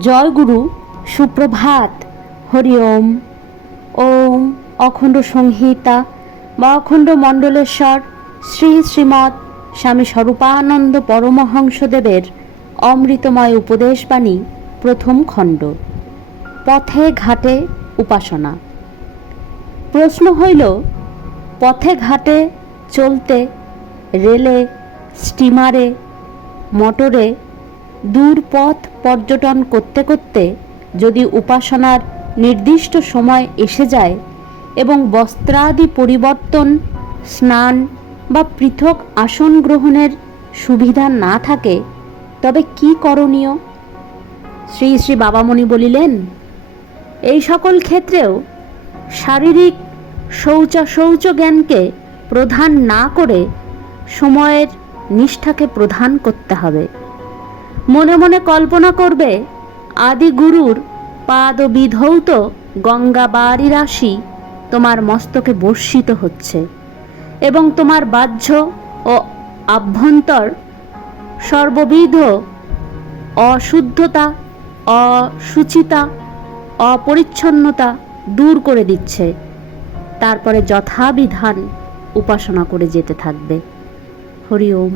জয় গুরু সুপ্রভাত। হরি ওম। ওম অখণ্ড সংহিতা, বা অখণ্ড মণ্ডলেশ্বর, শ্রী শ্রীমৎ স্বামী স্বরূপানন্দ পরমহংসদেবের অমৃতময় উপদেশবাণী, প্রথম খণ্ড। পথে ঘাটে উপাসনা। প্রশ্ন হইল, পথে ঘাটে চলতে, রেলে, স্টিমারে, মোটরে দূর পথ পর্যটন করতে করতে যদি উপাসনার নির্দিষ্ট সময় এসে যায় এবং বস্ত্রাদি পরিবর্তন, স্নান বা পৃথক আসন গ্রহণের সুবিধা না থাকে, তবে কি করণীয়? শ্রী শ্রী বাবামণি বলিলেন, এই সকল ক্ষেত্রেও শারীরিক শৌচ জ্ঞানকে প্রধান না করে সময়ের নিষ্ঠাকে প্রধান করতে হবে। মনে মনে কল্পনা করবে, আদি গুরুর পাদ বিধৌত গঙ্গা বাড়ি রাশি তোমার মস্তকে বর্ষিত হচ্ছে এবং তোমার বাহ্য ও আভ্যন্তর সর্ববিধ অশুদ্ধতা অসুচিতা অপরিচ্ছন্নতা দূর করে দিচ্ছে। তারপরে যথাবিধান উপাসনা করে যেতে থাকবে। হরি ওম।